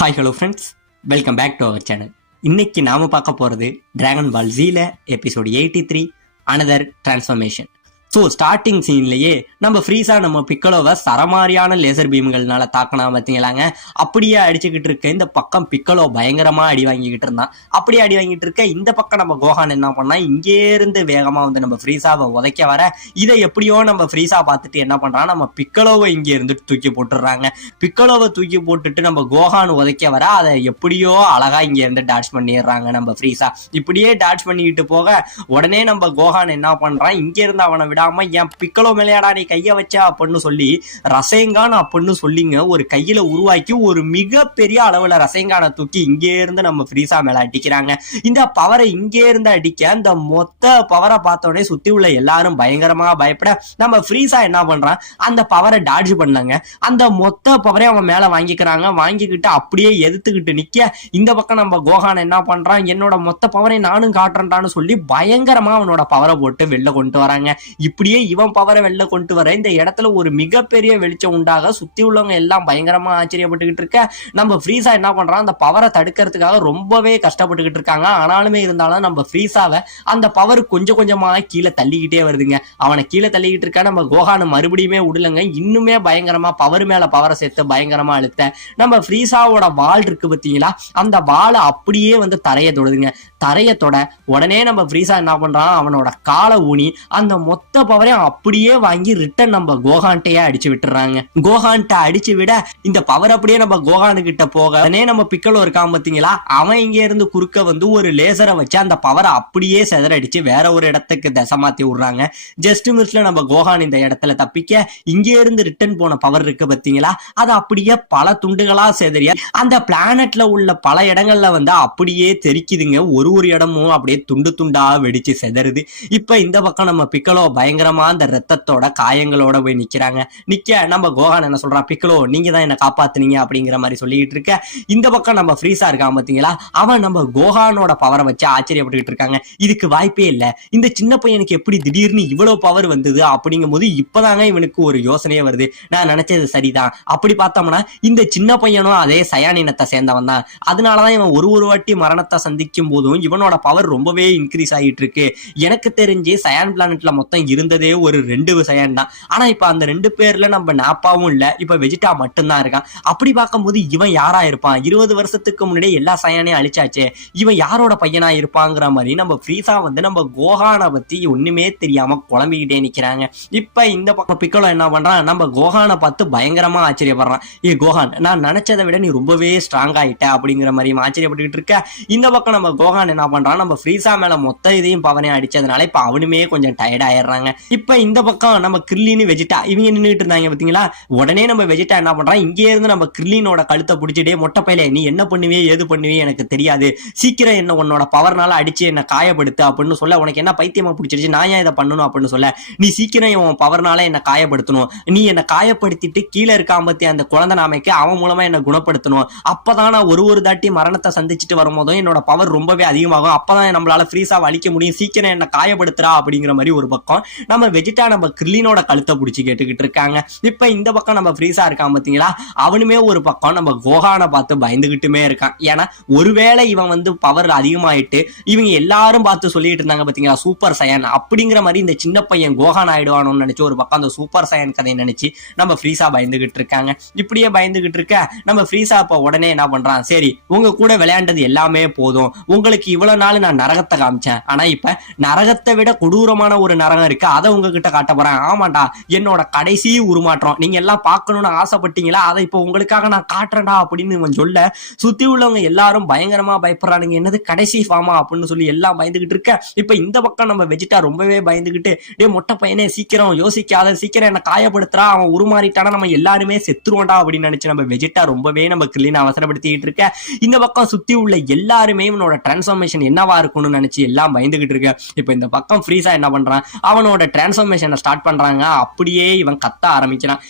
Hi hello friends, welcome back to our channel. இன்னைக்கு நாம பார்க்க போறது டிராகன் பால் ஜீல episode 83 another transformation. So starting சீன்லயே நம்ம ஃப்ரீஸா நம்ம பிக்கலோவை சரமாரியான லேசர் பீம்கள்னால தாக்கினா பார்த்தீங்களாங்க. அப்படியே அடிச்சுக்கிட்டு இருக்க இந்த பக்கம் பிக்கலோ பயங்கரமா அடி வாங்கிக்கிட்டு இருந்தான். அப்படியே அடி வாங்கிட்டு இருக்க இந்த பக்கம் நம்ம கோஹான் என்ன பண்ணா, இங்கே இருந்து வேகமா வந்து நம்ம ஃப்ரீஸாவை உதைக்க வர இதை எப்படியோ நம்ம ஃப்ரீஸா பார்த்துட்டு என்ன பண்றான், நம்ம பிக்கலோவை இங்கே இருந்து தூக்கி போட்டுடுறாங்க. பிக்கலோவை தூக்கி போட்டுட்டு நம்ம கோஹான் உதைக்க வர அதை எப்படியோ அழகா இங்க இருந்து டாட்ச் பண்ணிடுறாங்க நம்ம ஃப்ரீஸா. இப்படியே டாட்ச் பண்ணிக்கிட்டு போக உடனே நம்ம கோஹான் என்ன பண்றான், இங்க இருந்து அவனை விடாம என் பிக்கலோ மேலையாடா நீ கைய வச்சா அப்படின்னு சொல்லி ரசேங்கான் அப்படின்னு சொல்லிங்க ஒரு கையில உருவாக்கி ஒரு மிகப்பெரிய அளவுல ரசேங்கானை தூக்கி இங்கே இருந்து நம்ம ஃப்ரீஸா மேல அடிக்கிறாங்க. இந்த பவரை இங்கே இருந்து அடிக்க அந்த மொத்த பவரை பார்த்தோடனே சுத்தி உள்ள எல்லாரும் பயங்கரமா பயப்பட நம்ம ஃப்ரீஸா என்ன பண்றான், அந்த பவரை டாட்ஜ் பண்ணாங்க. அந்த மொத்த பவரை அவன் மேல வாங்கிக்கிறாங்க. வாங்கிக்கிட்டு அப்படியே எதிர்த்துக்கிட்டு நிக்க இந்த பக்கம் நம்ம கோஹான் என்ன பண்றான், என்னோட மொத்த பவரை நானும் காட்டுறேன்டான்னு சொல்லி பயங்கரமா அவனோட பவரை போட்டு வெளில கொண்டு வராங்க. இப்படியே இவன் பவரை வெளில கொண்டு வர இந்த இடத்துல ஒரு மிகப்பெரிய வெளிச்சம் உண்டாக சுத்தி உள்ளவங்க எல்லாம் பயங்கரமா ஆச்சரியப்பட்டுக்கிட்டு இருக்க நம்ம ஃப்ரீஸா என்ன பண்றான், அந்த பவரை தடுக்கிறதுக்காக ரொம்பவே கஷ்டப்பட்டுக்கிட்டு இருக்காங்க. ஆனாலுமே இருந்தாலும் நம்ம ஃப்ரீஸாவை அந்த பவர் கொஞ்சம் கொஞ்சமா கீழே தள்ளிக்கிட்டே வருதுங்க. அவனை கீழே தள்ளிக்கிட்டு இருக்க நம்ம கோஹான் மறுபடியுமே விடலங்க. இன்னுமே பயங்கரமா பவர் மேல பவரை சேர்த்து பயங்கரமா அழுத்த நம்ம ஃப்ரீஸாவோட வால் இருக்கு பார்த்தீங்களா, அந்த வாழை அப்படியே வந்து தரைய தொடுதுங்க. தரைய தொட உடனே நம்ம ஃப்ரீஸா என்ன பண்றான், அவனோட காலை ஊனி அந்த மொத்த பவரையும் அப்படியே வாங்கி ரிட்டன் நம்ம கோஹான்ட்டையே அடிச்சு விட்டுறாங்க. கோஹான்ட்ட அடிச்சு விட இந்த பவர் அப்படியே நம்ம கோஹானு கிட்ட போக உடனே நம்ம பிக்கலோ இருக்கான் பார்த்தீங்களா, அவன் இங்க இருந்து குறுக்க வந்து ஒரு லேசரை வச்சு அந்த பவரை அப்படியே செதறடிச்சு வேற ஒரு இடத்துக்கு திசை மாத்தி விடுறாங்க. ஜஸ்ட் மிஸ்ல நம்ம கோஹான் இந்த இடத்துல தப்பிக்க இங்கே இருந்து ரிட்டன் போன பவர் இருக்கு பார்த்தீங்களா, அது அப்படியே பல துண்டுகளா செதறிய அந்த பிளானட்ல உள்ள பல இடங்கள்ல வந்து அப்படியே தெரிக்குதுங்க. ஒரு இடமும் அப்படியே துண்டு துண்டா வெடிச்சு செதறுது. இப்ப இந்த பக்கம் நம்ம பிக்கலோ பயங்கரமா அந்த ரத்தத்தோட காயங்களோட போய் நிக்கிறாங்க. நிக்க நம்ம கோஹான் என்ன சொல்றான், பிக்கலோ நீங்க தான் என்ன காப்பாத்துனீங்க அப்படிங்கிற மாதிரி சொல்லிட்டு இருக்க இந்த பக்கம் நம்ம ஃப்ரீஸா இருக்கான் பாத்தீங்களா, அவன் நம்ம கோஹானோட பவரை வச்சு ஆச்சரியப்பட்டுக்கிட்டு இருக்காங்க. இதுக்கு வாய்ப்பே இல்ல, இந்த சின்ன பையனுக்கு எப்படி திடீர்னு இவ்வளவு பவர் வந்தது அப்படிங்கும் போது இப்பதாங்க இவனுக்கு ஒரு யோசனையே வருது. நான் நினைச்சது சரிதான், அப்படி பார்த்தோம்னா இந்த சின்ன பையனும் அதே சயானினத்தை சேர்ந்தவன் தான். அதனாலதான் இவன் ஒரு வாட்டி மரணத்தை சந்திக்கும் போதும் இவனோட பவர் ரொம்பவே இன்க்ரீஸ் ஆகிட்டு இருக்கு. எனக்கு தெரிஞ்சு சயான் பிளானட்ல மொத்தம் இருந்ததே ஒரு 2 சயான் தான். ஆனா இப்ப அந்த 2 பேர்ல நம்ம நாப்பாவும் இல்ல, இப்ப வெஜிடா மட்டும்தான் இருக்கான். அப்படி பார்க்கும்போது இவன் யாரா இருப்பான், 20 வருஷத்துக்கு முன்னாடியே எல்லா சயானையும் அழிச்சாச்சே, இவன் யாரோட பையனா இருப்பாங்கிற மாதிரி நம்ம ஃப்ரீஸா வந்து நம்ம கோஹானை பத்தி ஒண்ணுமே தெரியாம குழம்பிக்கிட்டே நிக்கிறாங்க. இப்ப இந்த பக்கம் பிக்கலோ என்ன பண்றான், நம்ம கோஹானை பார்த்து பயங்கரமா ஆச்சரியப்படுறான். ஏ கோஹான், நான் நினைச்சதை விட நீ ரொம்பவே ஸ்ட்ராங் ஆயிட்ட அப்படிங்கிற மாதிரி ஆச்சரியப்பட்டுக்கிட்டு இருக்க இந்த பக்கம் நம்ம கோஹான் என்ன பண்றான், நம்ம ஃப்ரீஸா மேல மொத்த இதையும் பவனையும் அடிச்சதுனால இப்ப அவனுமே கொஞ்சம் டயர்ட் ஆயிடுறாங்க. இப்ப இந்த பக்கம் நம்ம கிர்லின்னு வெஜிடா இவங்க நின்றுட்டு இருந்தாங்க பாத்தீங்களா, உடனே நம்ம வெஜிடா என்ன பண்றான், இங்கே இருந்து நம்ம கிர்லினோட கழுத்தை பிடிச்சிட்டே மொட்டை பையில நீ என்ன பண்ணுவே ஏது பண்ணுவே எனக்கு தெரியாது, சீக்கிரம் என்ன உன்னோட பவர்னால அடிச்சு என்ன காயப்படுத்து அப்படின்னு சொல்ல, உனக்கு என்ன பைத்தியமா பிடிச்சிருச்சு, நான் ஏன் இதை பண்ணணும் அப்படின்னு சொல்ல, நீ சீக்கிரம் உன் பவர்னால என்ன காயப்படுத்தணும், நீ என்ன காயப்படுத்திட்டு கீழே இருக்காம பத்தி அந்த குழந்தை நாமைக்கு அவன் மூலமா என்ன குணப்படுத்தணும், அப்பதான் நான் ஒரு தாட்டி மரணத்தை சந்திச்சுட்டு வரும்போதும் என்னோட பவர் ரொம்பவே அதிகமாகும், அப்பதான் நம்மளால ஃப்ரீஸா அழிக்க முடியும், சீக்கிரம் என்ன காயப்படுத்துறா அப்படிங்கிற மாதிரி ஒரு பக்கம் நம்ம வெஜிடா நம்ம கிர்லினோட கழுத்தை பிடிச்சி கேட்டுக்கிட்டு இருக்காங்க. இப்ப இந்த பக்கம் நம்ம ஃப்ரீஸா இருக்கான் பாத்தீங்களா, அவனுமே ஒரு பக்கம் நம்ம கோஹானை பார்த்து பயந்துகிட்டுமே இருக்கான். ஏன்னா ஒருவேளை இவன் வந்து பவர் அதிகமாயிட்டு இவங்க எல்லாரும் பார்த்து சொல்லிட்டு இருந்தாங்க பாத்தீங்களா சூப்பர் சயன் அப்படிங்கிற மாதிரி இந்த சின்ன பையன் கோஹான் ஆயிடுவானு நினைச்சு ஒரு பக்கம் அந்த சூப்பர் சயன் கதையை நினைச்சு நம்ம ஃப்ரீஸா பயந்துகிட்டு இருக்காங்க. இப்படியே பயந்துகிட்டு இருக்க நம்ம ஃப்ரீஸா இப்ப உடனே என்ன பண்றான், சரி உங்க கூட விளையாண்டது எல்லாமே போதும், உங்களுக்கு இவ்வளவு நாள் நான் நரகத்தை காமிச்சேன், ஆனா இப்ப நரகத்தை விட கொடூரமான ஒரு நரகம் இருக்கு, அதை உங்ககிட்ட காட்ட போறேன். ஆமாண்டா, என்னோட கடைசி உருமாற்றம் நீங்க எல்லாம் பார்க்கணும்னு ஆசைப்பட்டீங்களா, அதை இப்போ உங்களுக்காக நான் காட்டுறேன்டா அப்படின்னு இவன் சொல்ல சுத்தி உள்ளவங்க எல்லாரும் பயங்கரமா பயப்படுறானுங்க. என்னது கடைசி ஃபார்மா அப்படின்னு சொல்லி எல்லாம் பயந்துகிட்டு இருக்க இப்ப இந்த பக்கம் நம்ம வெஜிடா ரொம்பவே பயந்துகிட்டு, டே மொட்டை பையனே சீக்கிரம் யோசிக்காத, சீக்கிரம் என்ன காயப்படுத்துறா, அவன் உருமாறிட்டானா நம்ம எல்லாருமே செத்துருவோண்டா அப்படின்னு நினைச்சு நம்ம வெஜிடா ரொம்பவே நம்ம கிளீன் அவசரப்படுத்திக்கிட்டு இருக்க இந்த பக்கம் சுத்தி உள்ள எல்லாருமே இவனோட டிரான்ஸ்ஃபர்மேஷன் என்னவா இருக்கும்னு நினைச்சு எல்லாம் பயந்துகிட்டு இருக்க. இப்ப இந்த பக்கம் ஃப்ரீஸா என்ன பண்றான், அவனோட ஃப்ரீஸாவோட டிரான்ஸ்ஃபர்மேஷனை ஸ்டார்ட் பண்றாங்க. அப்படியே இவன் கத்த ஆரம்பிக்கிறான்.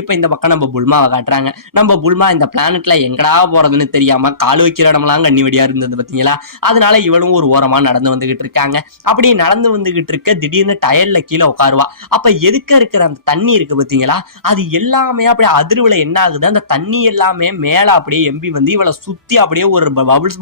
இப்ப இந்த பக்கம் நம்ம புல்மாவை காட்டுறாங்க. நம்ம புல்மா இந்த பிளானட்ல எங்கடா போறதுன்னு தெரியாம கால் வைக்கிற இடமெல்லாம் கண்ணி வெடியா இருந்தது பாத்தீங்களா. அதனால இவளும் ஒரு ஓரமா நடந்து வந்துகிட்டு இருக்காங்க. அப்படி நடந்து வந்துகிட்டு இருக்க திடீர்னு டயர்ல கீழே உட்காருவா. அப்ப எதுக்க இருக்கிற அந்த தண்ணி இருக்கு பாத்தீங்களா, அது எல்லாமே அப்படியே அதிர்வுல என்ன ஆகுது, அந்த தண்ணி எல்லாமே மேல அப்படியே எம்பி வந்து இவளை சுத்தி அப்படியே ஒரு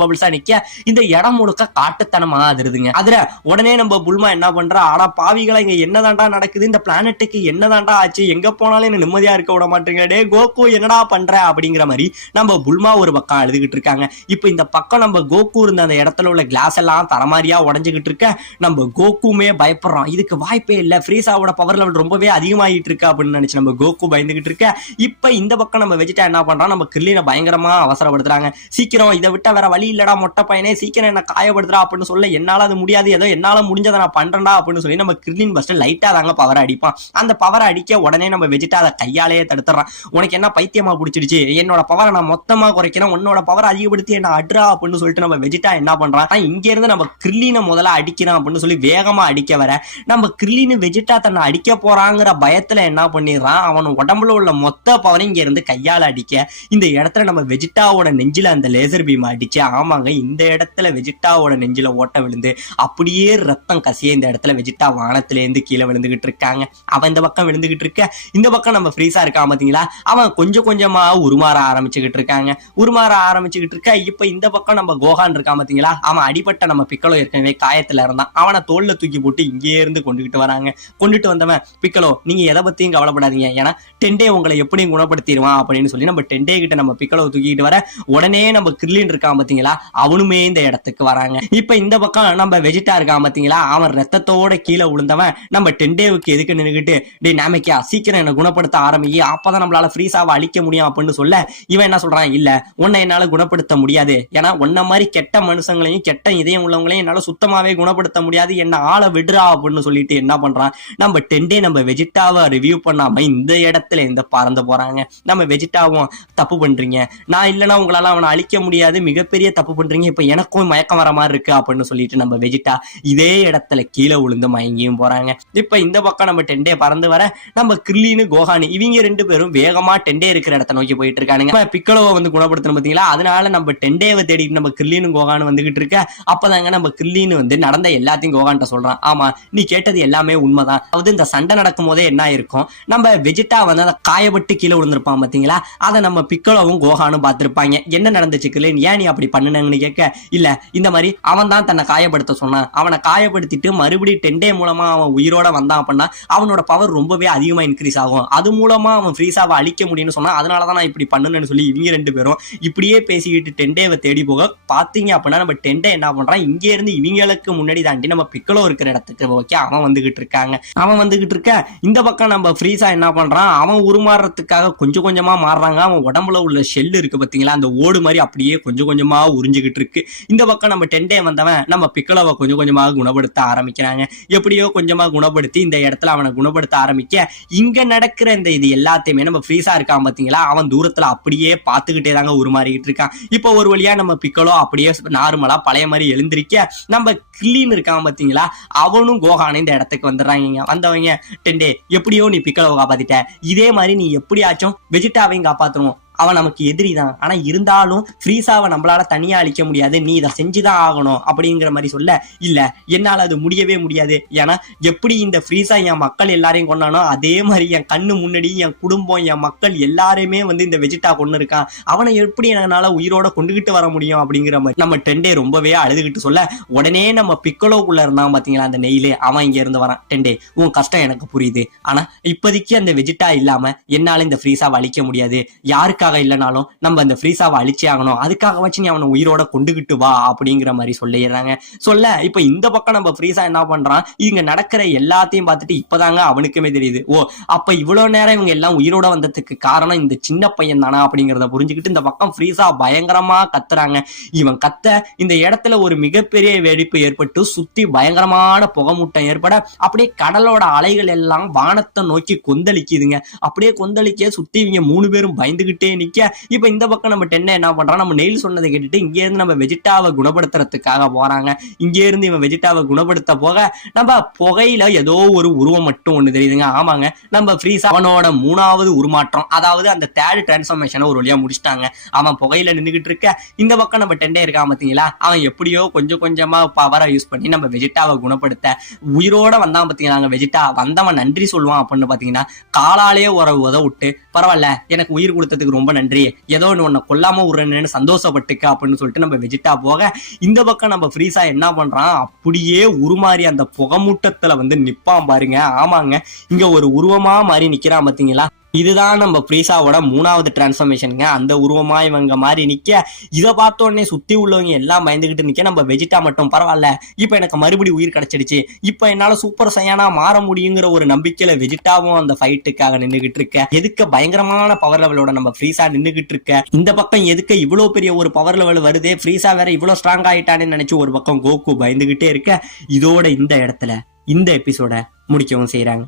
பபிள்ஸா நிக்க இந்த இடம் முழுக்க காட்டுத்தனமா அதிருதுங்க. அதுல உடனே நம்ம புல்மா என்ன பண்றா, ஆனா பாவிகளா இங்க என்னதாண்டா நடக்குது, இந்த பிளானட்டுக்கு என்னதாண்டா ஆச்சு, எங்க போனாலும் என்ன நிம்மதியா இருக்க விட மாட்டேங்க, டே கோகு என்னடா பண்ற அப்படிங்கிற மாதிரி நம்ம புல்மா ஒரு பக்கம் அழுதுகிட்டு இருக்காங்க. இப்ப இந்த பக்கம் நம்ம கோகு இருந்த அந்த இடத்துல உள்ள கிளாஸ் எல்லாம் தரமாரியா உடஞ்சுகிட்டு இருக்க நம்ம கோகுமே பயப்படுறோம். இதுக்கு வாய்ப்பே இல்ல, ஃப்ரீஸாவோட பவர் லெவல் ரொம்பவே அதிகமாயிட்டு இருக்கு அப்படின்னு நினைச்சு நம்ம கோகு பயந்துகிட்டு இருக்க. இப்ப இந்த பக்கம் நம்ம வெஜிடா என்ன பண்றோம், நம்ம கிர்லினை பயங்கரமா அவசரப்படுத்துறாங்க. சீக்கிரம் இதை விட்டா வேற வழி இல்லடா மொட்டை பையனே, சீக்கிரம் என்ன காயப்படுத்துறா அப்படின்னு சொல்ல, என்னால அது முடியாது, ஏதோ என்னால முடிஞ்சதை நான் பண்றேன்டா அப்படின்னு சொல்லி நம்ம கிர்லின் பஸ்ட் லைட்டா தாங்க பவரை அடிப்பான். அந்த பவரை அடிக்க உடனே நம்ம வெஜிடா அதை கையாலேயே தடுத்துறான். உனக்கு என்ன பைத்தியமா பிடிச்சிடுச்சு, என்னோட பவரை நான் மொத்தமா குறைக்கிறேன், உன்னோட பவரை அதிகப்படுத்தி என்ன அட்ரா அப்படின்னு சொல்லிட்டு நம்ம வெஜிடா என்ன பண்றான், இங்க இருந்து நம்ம கிர்லினை முதல்ல அடிக்கிறான் அப்படின்னு சொல்லி வேகமா அடிக்க வர நம்ம கிர்லின் வெஜிடா தன்னை அடிக்க போறாங்கிற பயத்துல என்ன பண்ணிடுறான், அவன் உடம்புல உள்ள மொத்த பவரை இங்க இருந்து கையால அடிக்க இந்த இடத்துல நம்ம வெஜிடாவோட நெஞ்சில அந்த லேசர் பீம் அடிச்சு, ஆமாங்க இந்த இடத்துல வெஜிடாவோட நெஞ்சில ஓட்ட விழுந்து அப்படியே ரத்தம் கசிய இந்த இடத்துல வெஜிடா வானத்துல இருந்து கீழே விழுந்துகிட்டு இருக்காங்க. அவன் இந்த பக்கம் விழுந்துகிட்டு இருக்க, இந்த பக்கம் நம்ம ஃப்ரீஸா இருக்கான் பாத்தீங்களா, அவன் கொஞ்சம் கொஞ்சமா உருமாற ஆரம்பிச்சுக்கிட்டு இருக்காங்க. உருமாற ஆரம்பிச்சுக்கிட்டு இருக்க இப்ப இந்த பக்கம் நம்ம கோகான் இருக்கான் பாத்தீங்களா, அவன் அடிபட்ட நம்ம பிக்கலோ ஏற்கனவே காயத்துல இருந்தான். அவனை தோல்ல தூக்கி போட்டு இங்கே இருந்து கொண்டுகிட்டு வராங்க. கொண்டுட்டு வந்தவன், பிக்கலோ நீங்க எதை பத்தியும் கவலைப்படாதீங்க, ஏன்னா டெண்டே உங்களை எப்படியும் குணப்படுத்திடுவான் அப்படின்னு சொல்லி நம்ம டெண்டே கிட்ட நம்ம பிக்கலோ தூக்கிட்டு வர உடனே நம்ம கிர்லின் இருக்கான் பாத்தீங்களா, அவனுமே இந்த இடத்துக்கு வராங்க. இப்ப இந்த பக்கம் நம்ம வெஜிடா இருக்கான் பாத்தீங்களா, அவன் ரத்தத்தோட கீழே விழுந்தவன் நம்ம டெண்டேவுக்கு எதுக்கு நின்னுகிட்டு, டே நாமக்கா சீக்கிரம் என்ன குணப்படுத்த ஆரம்பிங்க, அப்பதான் நம்மளால ஃப்ரீஸாவை அழிக்க முடியும் அப்படின்னு சொல்ல, இவன் என்ன சொல்றான், இல்ல உன்னை என்னால குணப்படுத்த முடியாது, ஏன்னா உன்ன மாதிரி கெட்ட மனுஷங்களையும் கெட்ட இதயம் உள்ளவங்களையும் என்னால சுத்தமாவே குணப்படுத்த முடியாது, என்ன ஆளை விடுறா அப்படின்னு சொல்லிட்டு என்ன பண்றான், நம்ம டெண்டே நம்ம வெஜிடாவை ரிவ்யூ பண்ணாம இந்த இடத்துல இந்த பறந்து போறாங்க. நம்ம வெஜிடாவும் தப்பு பண்றீங்க, நான் இல்லைன்னா உங்களால அவனை அழிக்க முடியாது, மிகப்பெரிய தப்பு பண்றீங்க, இப்ப எனக்கும் மயக்கம் வர மாதிரி இருக்கு அப்படின்னு சொல்லிட்டு நம்ம வெஜிடா இதே இடத்துல கீழே விழுந்து மயங்கியும் போறாங்க. இப்ப இந்த பக்கம் நம்ம டெண்டே பறந்து வர நம்ம கிர்லினு கோகானி இவங்க ரெண்டு பேரும் வேகமா டெண்டே இருக்கிற இடத்த நோக்கி போயிட்டு இருக்கானுங்க. பிக்கலோவை வந்து குணப்படுத்தணும் பாத்தீங்களா, அதனால நம்ம டெண்டேவை தேடிட்டு நம்ம கிர்லினு கோகானு வந்துகிட்டு இருக்க. அப்பதாங்க நம்ம கிர்லினு வந்து நடந்த எல்லாத்தையும் கோகான்ட்ட சொல்றான், ஆமா நீ கேட்டது எல்லாமே உண்மைதான், அதாவது இந்த சண்டை நடக்கும் போதே என்ன இருக்கும், நம்ம வெஜிடா வந்து அதை காயப்பட்டு கீழே விழுந்திருப்பான் பாத்தீங்களா, அதை நம்ம பிக்கலோவும் கோகானும் பார்த்திருப்பாங்க. என்ன நடந்துச்சு கிர்லின், ஏன் நீ அப்படி பண்ணுனங்கன்னு கேட்க, இல்ல இந்த மாதிரி அவன் தான் தன்னை காயப்படுத்த சொன்னான், அவனை காயப்படுத்திட்டு மறுபடியும் டெண்டே மூலமா அவன் உயிரோட வந்தான் அப்படின்னா அவனோட பவர் ரொம்பவே அதிகமா இன்க்ரீஸ் ஆகும், அது மூலமா அவன் ஃப்ரீஸாவை அழிக்க முடியும்னு சொன்னா, அதனாலதான் நான் இப்படி பண்ணுன்னு சொல்லி இவங்க ரெண்டு பேரும் இப்படியே பேசிக்கிட்டு டெண்டேவை தேடி போக பாத்தீங்க அப்படின்னா நம்ம டெண்டே என்ன பண்றான், இங்க இருந்து இவங்களுக்கு முன்னாடி தாண்டி நம்ம பிக்கலோ இருக்கிற இடத்துக்கு ஓகே அவன் வந்துகிட்டு இருக்காங்க. அவன் வந்துகிட்டு இருக்க இந்த பக்கம் நம்ம ஃப்ரீஸா என்ன பண்றான், அவன் உருமாறுறதுக்காக கொஞ்சம் கொஞ்சமா மாறுறாங்க. அவன் உடம்புல உள்ள ஷெல் இருக்கு பாத்தீங்களா, அந்த ஓடு மாதிரி அப்படியே கொஞ்சம் கொஞ்சமா உறிஞ்சுகிட்டு இருக்கு. இந்த பக்கம் நம்ம டெண்டே வந்தவன் நம்ம பிக்கலோவை கொஞ்சம் கொஞ்சமா குணப்படுத்த ஆரம்பிக்கிறாங்க. எப்படியோ கொஞ்சமா குணப்படுத்தி இந்த இடத்துல அவனை குணப்படுத்த ஆரம்பிக்க இங்க நடக்கிற இந்த இது எல்லாத்தையுமே நம்ம ஃப்ரீஸா இருக்கான் பாத்தீங்களா, அவன் தூரத்துல அப்படியே பார்த்துக்கிட்டே தாங்க உருமாறிக்கிட்டு இருக்கான். இப்போ ஒரு வழியா நம்ம பிக்கலோ அப்படியே நார்மலா பழைய மாதிரி எழுந்திருக்க நம்ம கிர்லின் இருக்கான் பாத்தீங்களா, அவனும் கோகான இந்த இடத்துக்கு வந்துடுறாங்க. வந்தவங்க, டெண்டே எப்படியோ நீ பிக்கலோவை காப்பாத்திட்ட, இதே மாதிரி நீ எப்படியாச்சும் வெஜிடாவையும் காப்பாத்தணும், அவன் நமக்கு எதிரி தான், ஆனா இருந்தாலும் ஃப்ரீஸாவை நம்மளால தனியா அழிக்க முடியாது, நீ இதை செஞ்சுதான் ஆகணும் அப்படிங்கிற மாதிரி சொல்ல, இல்ல என்னால அது முடியவே முடியாது, ஏன்னா எப்படி இந்த ஃப்ரீஸா என் மக்கள் எல்லாரையும் கொண்டானோ அதே மாதிரி என் கண்ணு முன்னாடி என் குடும்பம் என் மக்கள் எல்லாருமே வந்து இந்த வெஜிடா கொண்டு இருக்கான், அவனை எப்படி என்னால உயிரோட கொண்டுகிட்டு வர முடியும் அப்படிங்கிற மாதிரி நம்ம டெண்டே ரொம்பவே அழுதுகிட்டு சொல்ல, உடனே நம்ம பிக்கலோக்குள்ள இருந்தான் பாத்தீங்களா அந்த நெய்லே, அவன் இங்க இருந்து வரான், டெண்டே உன் கஷ்டம் எனக்கு புரியுது, ஆனா இப்போதைக்கு அந்த வெஜிடா இல்லாம என்னால இந்த ஃப்ரீஸாவை அழிக்க முடியாது, யாருக்காக இல்லைனாலும் நம்ம அந்த ஃப்ரீஸாவை அழிச்சே ஆகணும், அதுக்காக வச்சு நீ அவனை உயிரோட கொண்டுகிட்டு வா அப்படிங்கிற மாதிரி சொல்லிடுறாங்க. சொல்ல இப்ப இந்த பக்கம் நம்ம ஃப்ரீஸா என்ன பண்றான், இங்க நடக்கிற எல்லாத்தையும் பார்த்துட்டு இப்பதாங்க அவனுக்குமே தெரியுது, ஓ அப்ப இவ்வளவு நேரம் இவங்க எல்லாம் உயிரோட வந்ததுக்கு காரணம் இந்த சின்ன பையன் தானா அப்படிங்கிறத புரிஞ்சுக்கிட்டு இந்த பக்கம் ஃப்ரீஸா பயங்கரமா கத்துறாங்க. இவன் கத்த இந்த இடத்துல ஒரு மிகப்பெரிய வெடிப்பு ஏற்பட்டு சுத்தி பயங்கரமான புகைமூட்டம் ஏற்பட அப்படியே கடலோட அலைகள் எல்லாம் வானத்தை நோக்கி கொந்தளிக்குதுங்க. அப்படியே கொந்தளிக்க சுத்தி இவங்க 3 பேரும் பயந்துகிட்டே முன்னாடியே நிக்க. இப்ப இந்த பக்கம் நம்ம டென்னை என்ன பண்றான், நம்ம நெயில் சொன்னதை கேட்டுட்டு இங்க இருந்து நம்ம வெஜிடாவை குணப்படுத்துறதுக்காக போறாங்க. இங்க இருந்து இவன் வெஜிடாவை குணப்படுத்த போக நம்ம புகையில ஏதோ ஒரு உருவம் மட்டும் ஒண்ணு தெரியுதுங்க. ஆமாங்க, நம்ம ஃப்ரீஸா அவனோட 3வது உருமாற்றம், அதாவது அந்த தேர்ட் டிரான்ஸ்ஃபர்மேஷனை ஒரு வழியா முடிச்சிட்டாங்க. அவன் புகையில நின்றுகிட்டு இருக்க, இந்த பக்கம் நம்ம டெண்டே இருக்கான் பாத்தீங்களா, அவன் எப்படியோ கொஞ்சம் கொஞ்சமா பவரை யூஸ் பண்ணி நம்ம வெஜிடாவை குணப்படுத்த உயிரோட வந்தான் பாத்தீங்களா. வெஜிடா வந்தவன் நன்றி சொல்லுவான் அப்படின்னு பாத்தீங்கன்னா காலாலே ஒரு உத விட்டு, பரவாயில்ல எனக்கு உயிர் கொடுத்ததுக்கு ரொம்ப நன்றி, ஏதோ உன்னை கொல்லாம விடுறேன்னு சந்தோஷப்பட்டுக்க அப்படின்னு சொல்லிட்டு நம்ம வெஜிடா போக, இந்த பக்கம் நம்ம ஃப்ரீஸா என்ன பண்றான், அப்படியே உருமாறி அந்த புகமூட்டத்துல வந்து நிப்பான் பாருங்க. ஆமாங்க, இங்க ஒரு உருவமா மாதிரி நிக்கிறான் பாத்தீங்களா. இதுதான் நம்ம ஃப்ரீஸாவோட 3வது டிரான்ஸ்ஃபர்மேஷனுங்க. அந்த உருவமா இவங்க மாதிரி நிக்க, இதை பார்த்த உடனே சுத்தி உள்ளவங்க எல்லாம் பயந்துகிட்டு நிக்க, நம்ம வெஜிடா மட்டும் பரவாயில்ல இப்ப எனக்கு மறுபடியும் உயிர் கிடைச்சிடுச்சு, இப்ப என்னால சூப்பர் சையானா மாற முடியுங்கிற ஒரு நம்பிக்கையில வெஜிடாவும் அந்த ஃபைட்டுக்காக நின்றுகிட்டு இருக்க. எதுக்க பயங்கரமான பவர் லெவலோட நம்ம ஃப்ரீஸா நின்றுகிட்டு இருக்க. இந்த பக்கம் எதுக்க இவ்வளவு பெரிய ஒரு பவர் லெவல் வருது, ஃப்ரீஸா வேற இவ்வளவு ஸ்ட்ராங் ஆயிட்டான்னு நினைச்சு ஒரு பக்கம் கோகு பயந்துகிட்டே இருக்க. இதோட இந்த இடத்துல இந்த எபிசோட முடிக்கவும் செய்யறாங்க.